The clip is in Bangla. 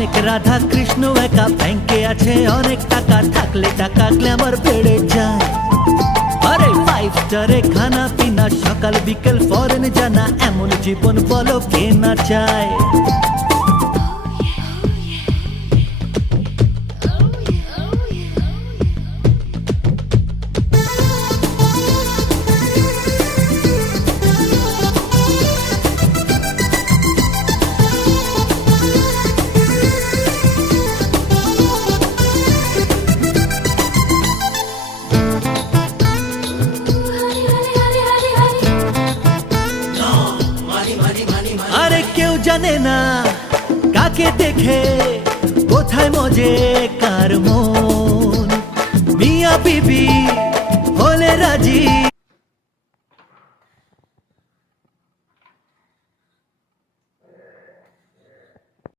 অনেক রাধা কৃষ্ণ একা, ব্যাংকে আছে অনেক টাকা, থাকলে টাকা গ্ল্যামার বেড়ে যায়। আরে 5 স্টারে খানা পিনা, সকাল বিকেল ফরেন জানা, এমন জীবন বলো কে না চায়। আরে কেউ জানে না কাকে দেখে কোথায় মজে কার মন, মিয়া বিবি হলে রাজি